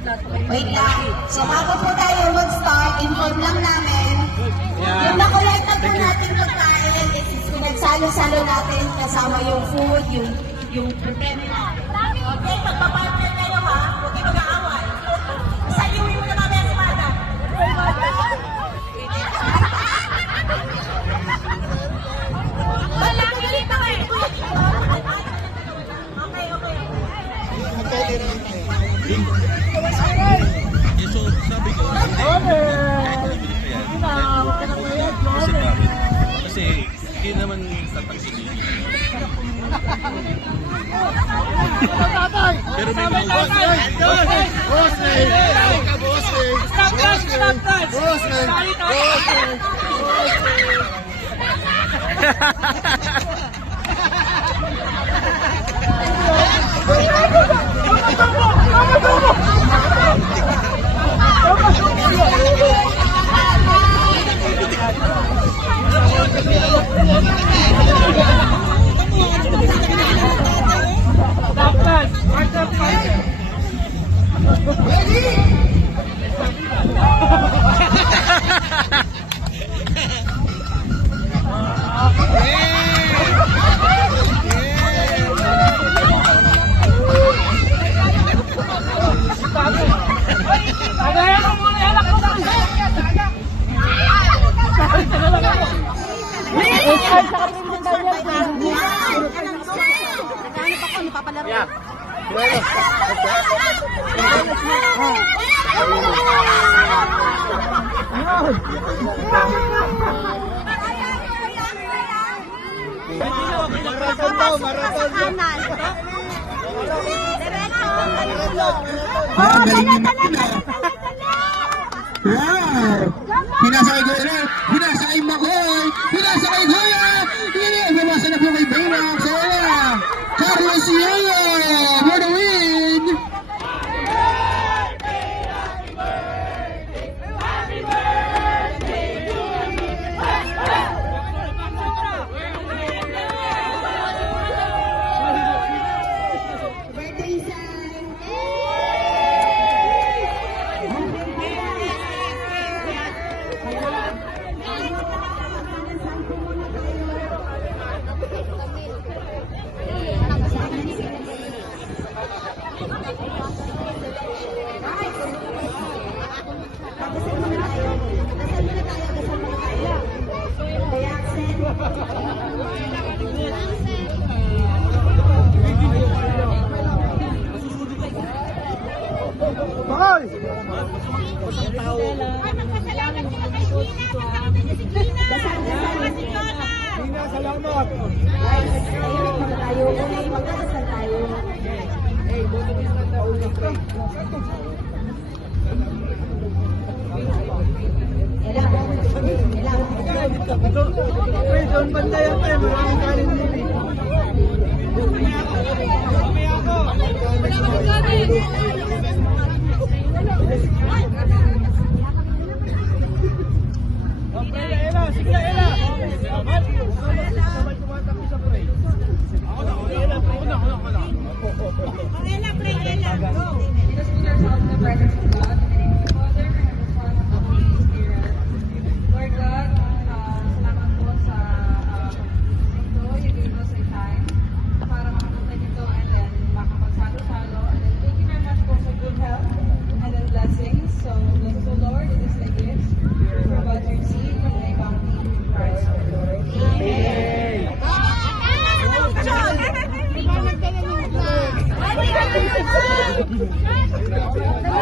Wait lang. So bago po tayo mag-start, inform lang namin. Yung nakulit na po natin pagkain is pinagsalo-salo natin kasama yung food, yung prepare na. Okay, magpapartner kayo ha. Huwag kayo mag-aaway. Sayuin mo na kami ang espada. Wala, hindi pa kayo. Okay, okay. So, sabi ko, kasi hindi naman tataksin yun. Pero may Pinasakay ko ulit, pinasakay Makoy, pinasakay Kuya, bumasa na po kay Baymax, Carlos Yolo, for the win!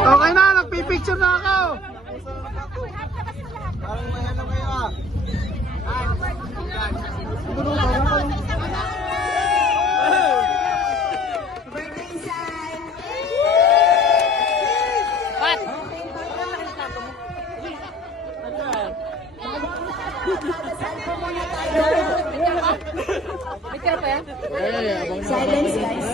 Okay na, nagpipicture na ako. Silence, guys.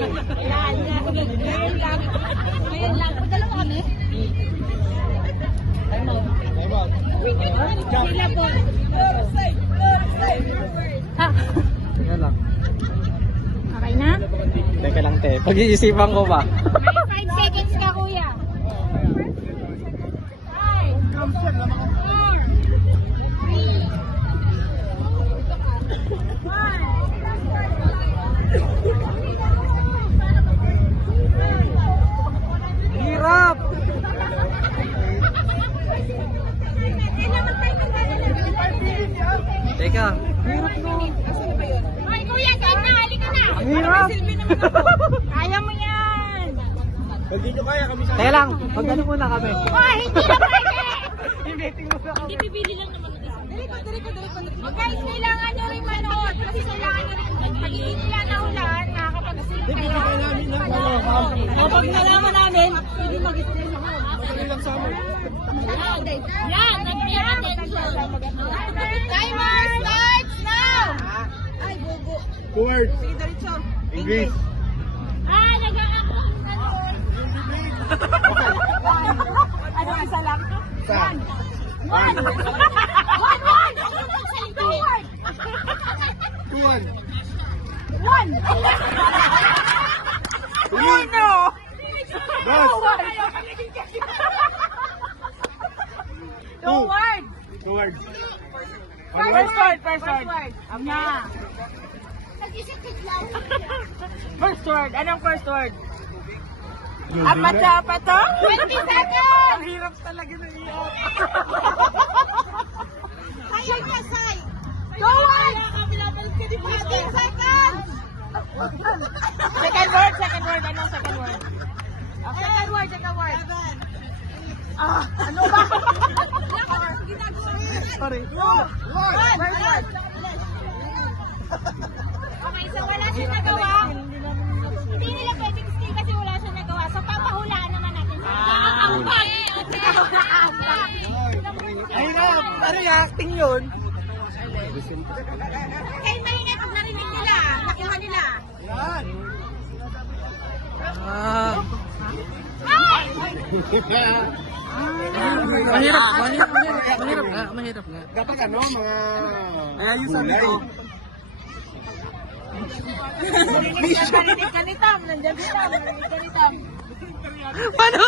Ayan, ngayon lang. Ngayon lang. Padala mo kami? Sila po. Ha? Yan lang. Okay na? Teka lang, te. Pag-iisipan ko ba? May 5 seconds ka, kuya. 5, 4, 3, Hirap! Teka. Ay, kuya, saan na? Halika na. Ang hirap! Kaya mo yan. Teka lang, mag-ano muna kami. Oh, hindi na pwede. Meeting muna kami. Hindi bibili lang naman ng isa. Oh, guys, kailangan nyo rin manood. Kasi kailangan nyo rin. Pag hindi nila nahulaan, nakakapag-stream kayo. Kapag nalaman namin, hindi mag-stream ako. Yan, nag-pay attention. Timer starts now! Ay, bugo. Forward. English. Ah, nag-a-ako. Ano, isa lang? Isa. One! One! Two word! One. One! Uno. Dos. Two word! Forward. First word! First word! Nya! Nag-isip lang. First word. Anong first word? Apa Apato? 20 seconds! Ang hirap talaga ng iyo. Kaya niya, Sai! Two word! 15 seconds! Second word, second word. Anong second word? Second word, second word. Ano ba? Sorry. First word. Okay, so wala siya nagawa. Hindi nila pwede steal kasi wala siya nagawa. So papahulaan naman natin siya. Ang Ay na, ano yung acting yun? Kaya mainit pag narinig nila. Nakuha nila. Ah, Ay! mahirap nga. Dapat ano, mga... Kaya yung sabi ko, Kanitam. Nandiyan sila. Kanitam. paano?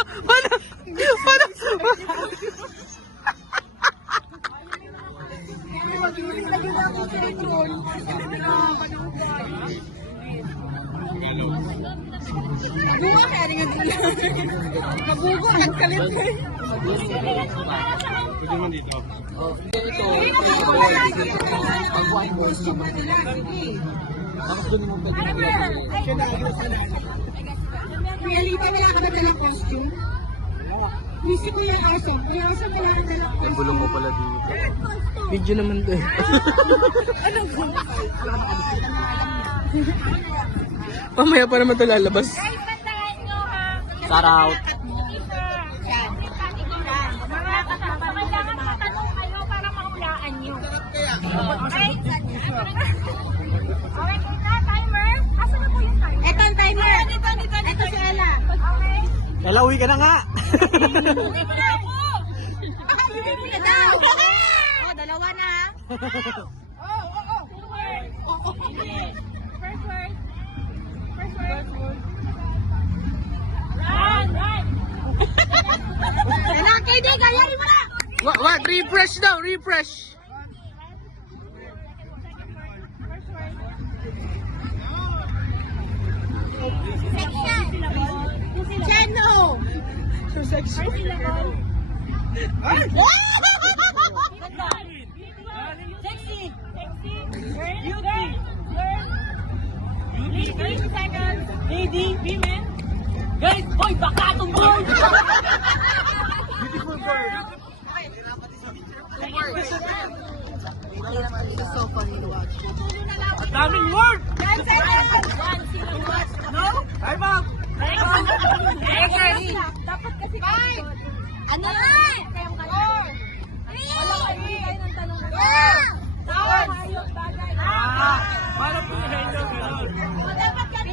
Dua kaya rin nga dila. Mabugo. Nagkalit ko. Pwede mo dito. Tapos doon mo pwede mag-grabe. Kuya Lita, wala ka ba dalang costume? Misi ko yung aso. Yung aso wala ka dalang Ang bulong mo pala dito. Video naman to eh. Pamaya pa naman ito lalabas. Guys, bandahan nyo ha. Shout out. Kailangan matanong kayo para mahulaan nyo. Okay? Okay, kita, timer. Asa na po yung timer? Ito ang timer. Ito si Ella. Okay? Ella, uwi ka na nga. Hindi mo na ako. Hindi mo na daw. Oh, dalawa na ha. Two words. First word. First word. Run! Lalaki di, gayarin mo na. What? Refresh daw, refresh. Section. Cheno. First syllable. Sexy. Girl. 30 seconds. Lady. Women. Guys, boy, baka itong bird. Beautiful bird. Ang daming word. 10 seconds. One syllable. No? Time out. Dapat kasi ano na? 4. 3. Paano po yung henyo? Dapat kasi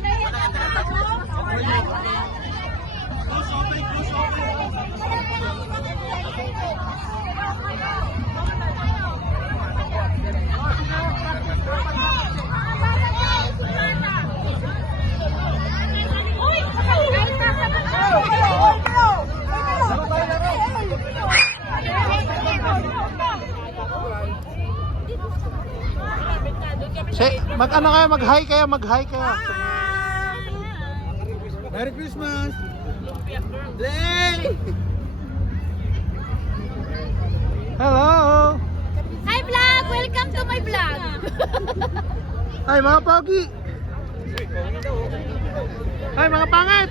Mag-ano kayo, mag-hi kayo, mag-hi kayo. Merry Christmas! Hello! Hi vlog! Welcome to my vlog! Ay, mga pogi! Ay, mga pangit!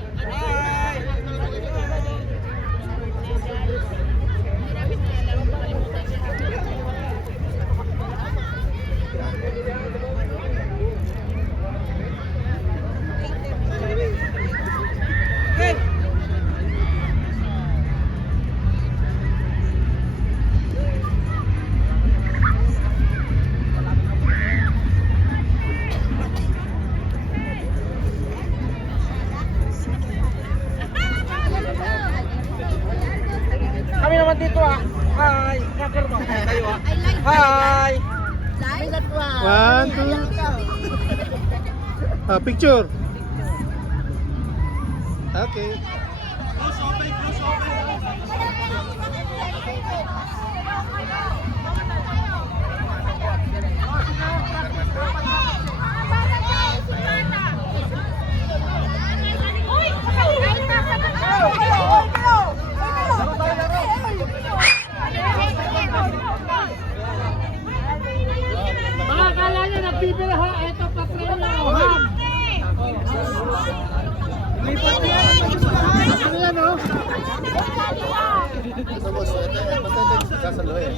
Kami naman dito ah. Hi. Rocker mo. Kayo ah. Hi. One, two. Picture. Okay. Mga akala nyo nagbibira ha. Ito pa premyo. Ham. Lipat yan. Ano yan oh? Ito boss, ito basta kasalo eh.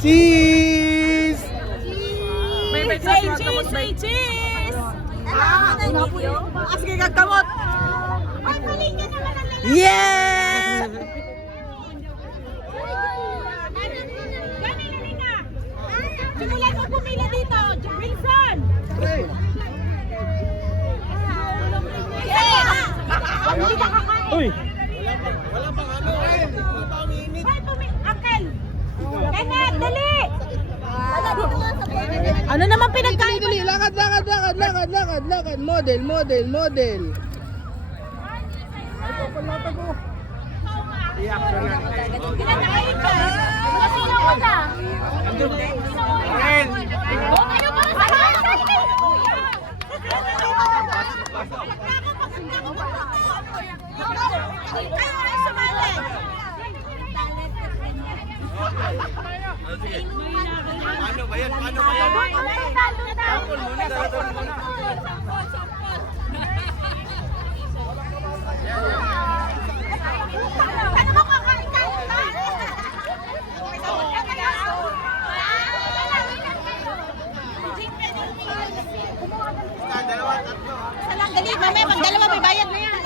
Cheese! Say cheese, say cheese. Sige, gagkamot. Yeah! Simulan mo pumila dito, Wilson! Uy! Uncle! Kenneth, dali! Ano naman pinagkain mo? Dali, lakad. Model. Pinagkain ka? Sino ko na? Oh, kayo para sa Paano ba yan? Dali, mamaya pag dalawa may bayad na yan.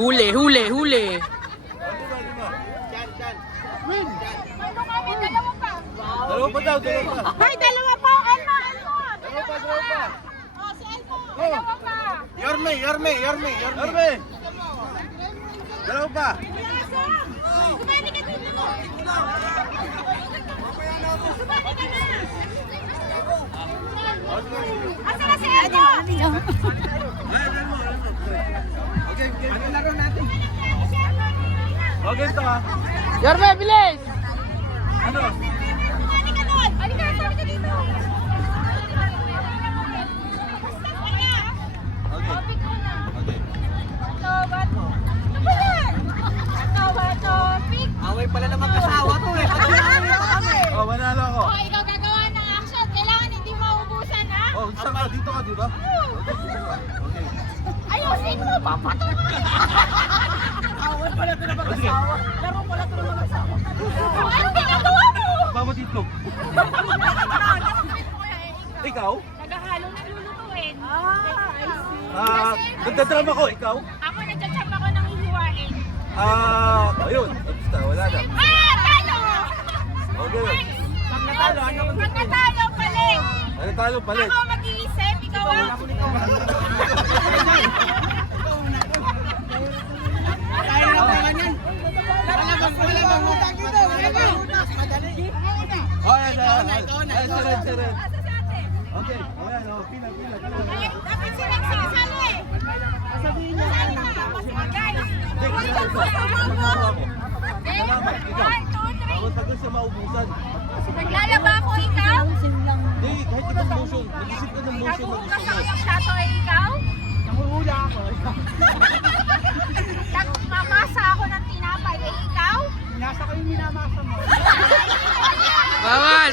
Huli. Dalawa pa daw, dalawa pa. Hoy, dalawa pa. Elmo. Dalawa pa. Oh, si Elmo. Dalawa pa. Yorme. Dalawa pa. Sumali ka dito. Sumali ka na. Asa na si Elmo? Ano laro natin? Okay, ito ha. Yorme, bilis! Ano? Sumali ka doon. Halika dito. Okay. Away pala naman kasawa to eh. Oh, manalo ako. Oh, ikaw gagawa ng action. Kailangan hindi maubusan, ha? Oh, saan ka? Dito ka, di ba? Okay. Ayusin mo, papatay mo. Away pala ito naman kasawa. Laro pala ito naman kasawa. Ano ginagawa mo? Bawat itlog. Ikaw? Nagahalo ng lulutuin. Nagdadrama ko, ikaw? Ako nagtsatsak ako ng hihiwain. Ayun. Basta, wala na. Talo! Okay. Pag natalo, palit. Ano talo palit? Ako mag-iisa Oh, yan, yan. Ay, sirit. Okay, ayan, oh, pila. Dapat sila sinasali eh. Sasabihin niya. Bawat tagal siya maubusan. Naglalaba ako, ikaw? Hindi, kahit ibang motion. Mag-isip ka ng motion na gusto Naghuhugas mo. ako yung plato eh, ikaw? Nanguhula ako. Nagmamasa ako ng tinapay eh, ikaw? Nasa ko yung minamasa mo. Bawal!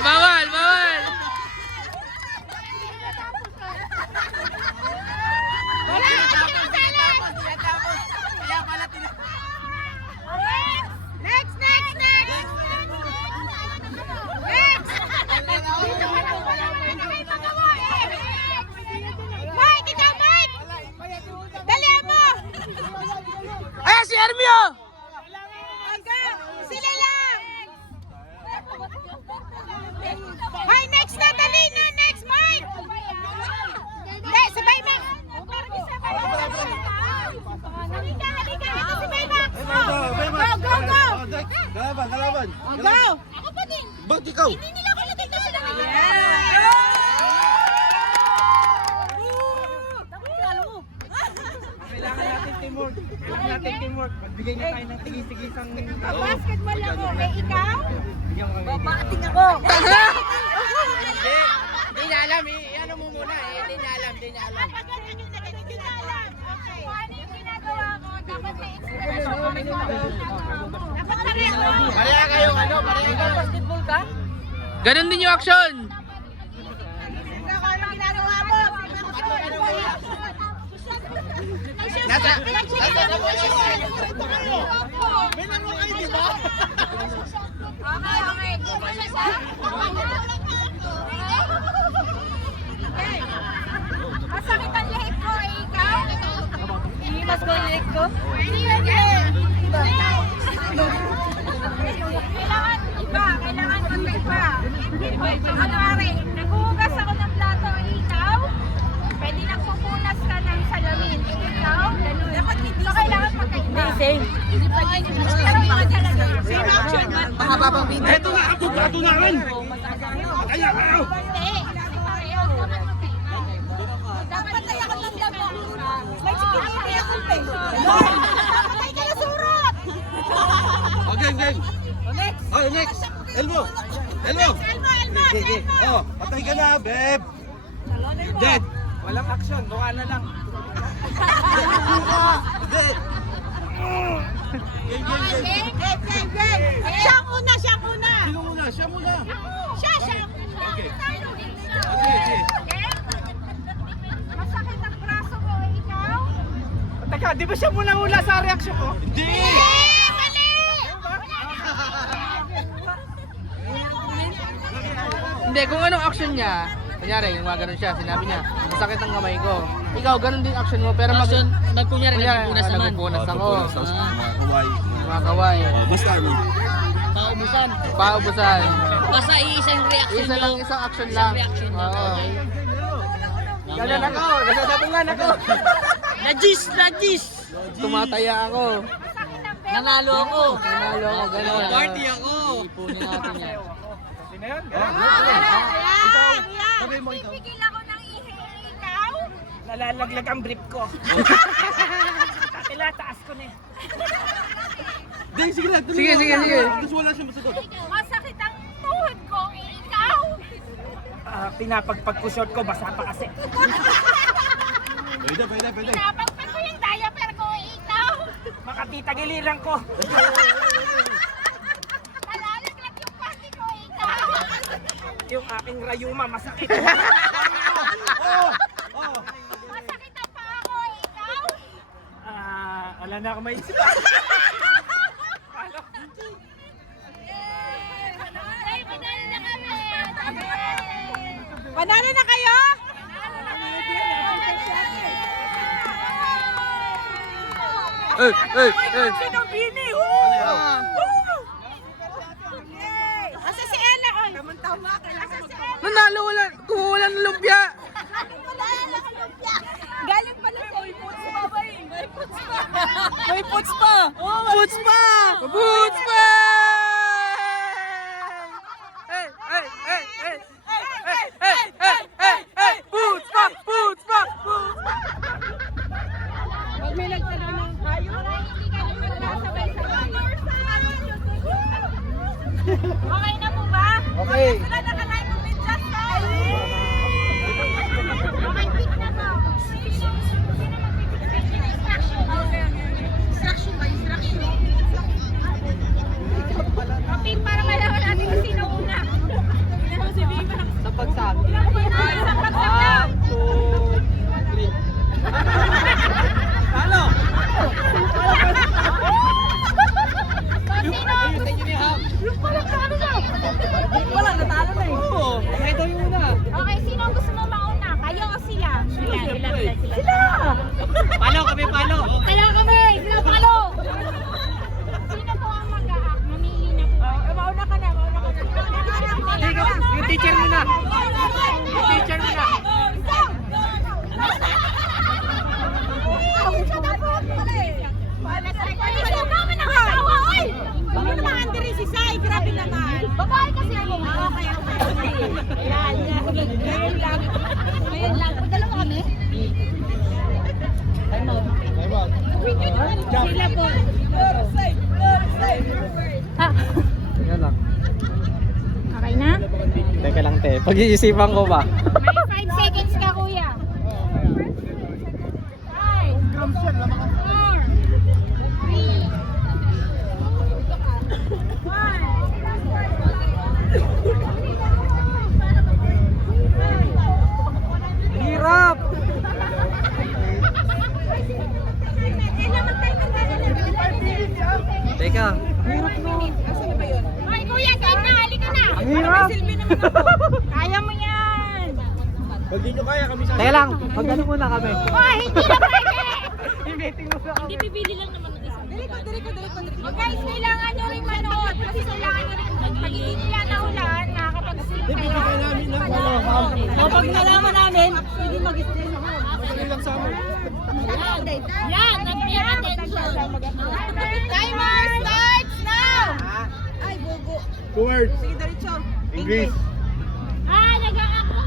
Wala! Sinasali! Next! Mike! Ikaw, Mike! Dali mo! Ay, si Hermio! Sila lang! Ay, next na! Dali na! Next, Mike! Hindi, si Baymax! Halika! Ito si Baymax! Go! Kalaban. Go! Ako pa din! Ba't ikaw? Hindi nila ako natignan sa dami. Kailangan natin teamwork. Magbigay na tayo ng tigis-tigisang tao. Basketball ako. Eh, ikaw? Bigyan kami. Babating ako. Hindi niya alam eh. Ano mo muna eh. Hindi niya alam. Hindi na alam. Okay. Ano yung ginagawa ko? Dapat may inspiration. Dapat na-react mo. Pareha kayo. Basketball ka? Ganon din yung action. Ano ginagawa mo? Okay. Masakit ang leg ko, eh, ikaw? Mas ko ang leg ko? Kailangan magkaiba. Ano ari, naghuhugas ako ng plato, ikaw? Pwede nagpupunas ka ng salamin, ikaw? Dapat hindi. So, kailangan magkaiba. Same. Same action. Eto na, abogado na rin! Kaya kayo! Hindi. Kasi pareho. Dapat magkaiba. Dapat tayo ako ng damo. May chikiniti akong peso. Patay ka na surot! Okay, game. Oh, next. Elbow. Elmo! Oh, patay ka na, beb. Dead. Walang action. Mukha na lang. Dead. Game. Siya ang una! Sino muna? Siya muna. Siya! Okay. Okay? Masakit ang braso ko, ikaw? Teka, di ba siya muna sa reaction ko? Hindi! Mali! Hindi, kung anong action niya. Kunyari, yung mga ganun siya. Sinabi niya, masakit ang kamay ko. Ikaw, ganun din action mo. Pero kunyari, nagpupunas ako. Hawaii. Mga kaway. Basta ano? Paubusan. Basta isang reaction Isang action lang. Oo. Ganun ako. Nasasabungan ako. Najis! Tumataya ako. Nanalo ako! Nanalo ako. Ganun. Party ako! Ipunin natin yan. Sino yun? Sabi mo ikaw. Pipigil ako ng ihi, ikaw? Nalalaglag ang brief ko. Kailangan taas ko na eh. Hindi, sige lang. Sige. Gusto wala siya masagot. Masakit ang tuhod ko, ikaw? Pinapagpag ko short ko, basa pa kasi. Pwede. Napagpag ko yung diaper ko, ikaw? Makatitagiliran ko. Nalalaglag yung panty ko, ikaw? Yung aking rayuma, masakit. Masakit ang paa ko, ikaw? Wala na ako maisip. Ay, panalo na kami! Panalo na kayo? Sino Bini? Asa si Ella? Asa si Ella? Nanalo, wala ng lumpia. Wala Boots pa! Boots pa! Hey, hey, hey, hey! Hey, hey, hey, hey, hey! Boots pa! Boots pa! Boots pa! Pag may nagtanong ng kayo, hindi ka naman nasabay-sabay. Okay na po ba? Okay. Sila naka-live with just guys. Okay, pick na po. Sino mag-pick? Instruction. Instruction ba? Instruction. Okay, para malaman natin kung sino una. Si Viva. Sa pagsag. Sa pagsag. Talo! Sino? Wala, natalo na eh. Oo, kaya daw yung una. Okay, sino ang gusto mo mauna? Kayo o sila? Sila. Palo kami, palo. Kaya kami! Sila palo! Sino po ang mag-a-act? Mamili na po. Mauna ka na. Yung teacher mo na. Yung teacher mo na. Grabe naman. Babae kasi ako. Okay. Ayan. Ngayon lang. Padala mo kami? Sila po. Yan lang. Okay na? Teka lang, te. Pag-iisipan ko ba? May 5 seconds ka, kuya. 5, 4, 3, 1. Hirap! Teka. Ay, kuya, game na. Halika na. Ang hirap! Kaya mo yan. Teka lang, mag-ano muna kami. Oh, hindi na pwede. I-meeting muna kami. Bibili lang naman ng isa. Dali ko. Oh, guys, kailangan nyo rin manood. Kasi kailangan nyo rin, pag hindi nila nahulaan, nakakapag-stream kayo. Pag nalaman namin, hindi mag-stream ako. Yan, nag-pay attention. Timer starts now! Towards. English. Nag-a-ako.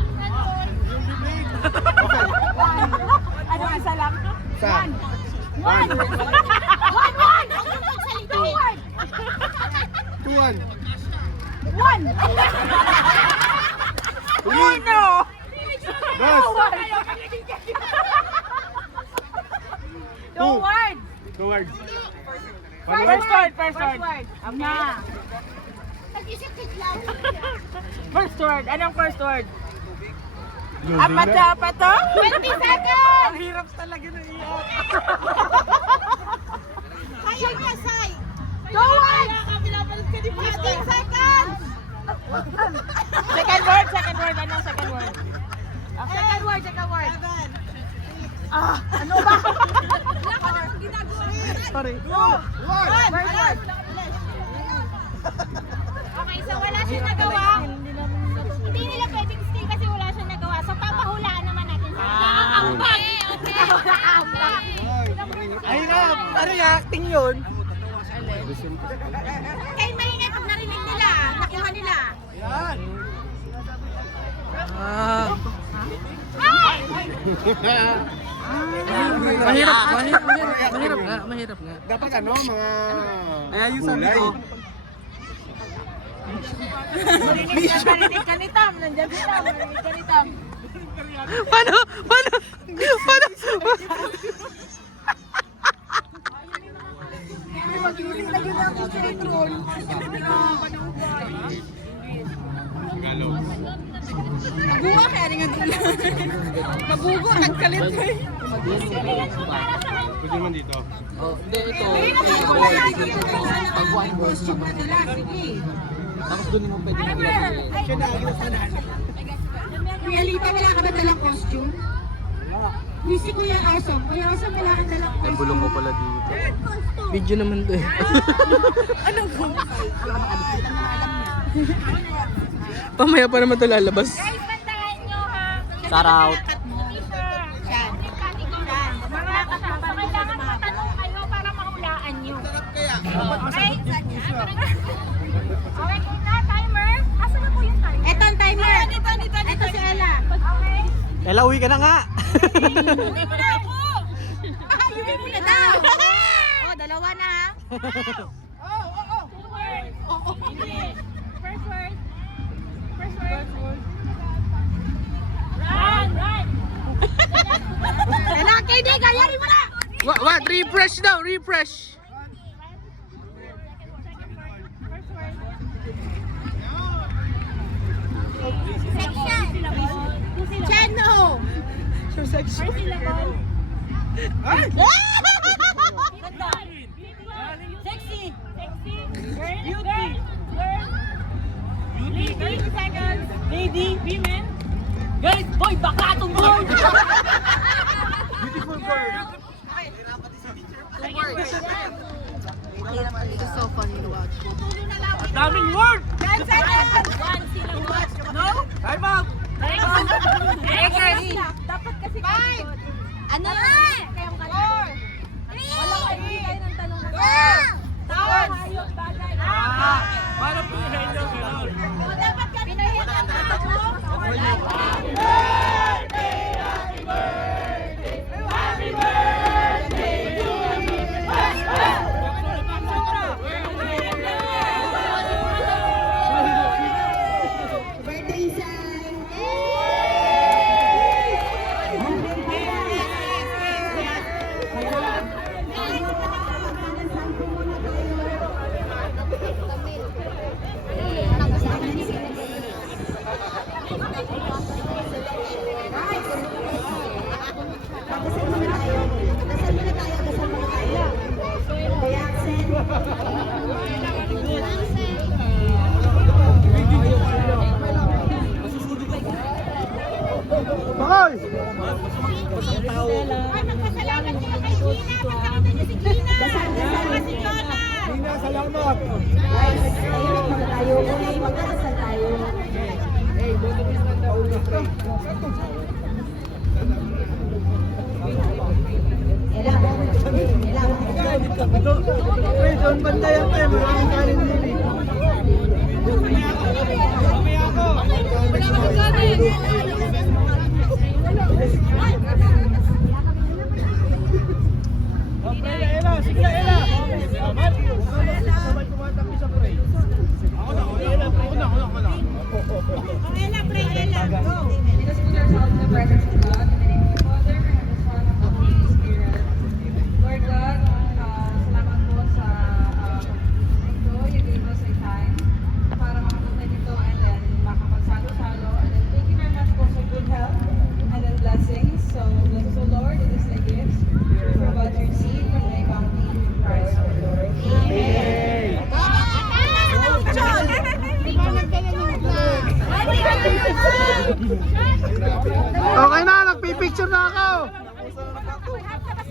Ano isa lang? Sa. One! Two word! 2-1. One! Uno. Dos. Two words! Towards. First word. Na. First word. Anong first word? Apa to? 20 seconds! Hirap talaga na iyak. Kaya niya, Sai! Two words! 15 seconds! Second word. Anong second word? Second word. Ano ba? Sorry. First word. Okay, so wala siyang nagawa. Hindi nila pwedeng steal kasi wala siyang nagawa. So papahulaan naman natin siya. Ambag! Okay. Ambag! Ay na, ano yung acting yun? Kaya maingay pag narinig nila. Nakuha nila. Mahirap nga. Dapat ano, mga Ay, ayusan gulay. mo. Marinig ka ni Tam. Nandiyan si Tam. Marinig ka ni Tam. Paano? Buwa kaya rin nga dito. Mabugo. Nagkalit ko eh. Pwede naman dito. Oh, hindi ito. Tapos doon mo pwede maglagay. Kuya Lita, wala ka ba dalang costume? Si Kuya Awesome. Kuya Awesome, wala ka dalang costume. Bulong ko pala dito. Video naman to eh. Pamaya pa naman ito lalabas. Guys, bantahan nyo ha. Shout out. Mga kasama, kailangan matanong kayo para mahulaan nyo. Okay? Okay, na, timer. Asan na po yung timer? Eto ang timer. Ito si Ella. Okay. Ella, uwi ka na nga. Hindi mo na ako. Yumi mo na daw. Oh, dalawa na ha. Two words. First word. First word. Run! Kailangan kaibigan, yari mo na. What? Refresh daw, refresh. First word. Cheno. First syllable. Ganda. Sexy. Girl. Lady. 30 seconds. Lady. Women. Guys, boy, baka itong boy. It's so funny to watch. Daming word! 10 seconds. One syllable. No? Time out! Dapat kasi kasunod. Ano? Kayong kasunod. Wala kayo bigay ng tanong na. Tawag. Hayop, bagay. Para po yung hello, hello. Dapat ka pinahit ang tao. Birthday sign! Dasal muna tayo. Dasal muna tayo. Kuya Axel. Ay, magpasalamat kayo kay Gina. Pagkakita niyo si Gina. Salamat si Jonah. Guys, ayun muna tayo. Unay, magdadasal tayo. Ella. Lord God, salamat po sa ito. You gave us a time para makapunta nito and then makapagsalo-salo. And then thank you very much po for good health and then blessings. So bless us, O Lord, it is a gift. Provide your seed from thy bounty in Christ our Lord. Amen. Okay na, nagpipicture na ako. Have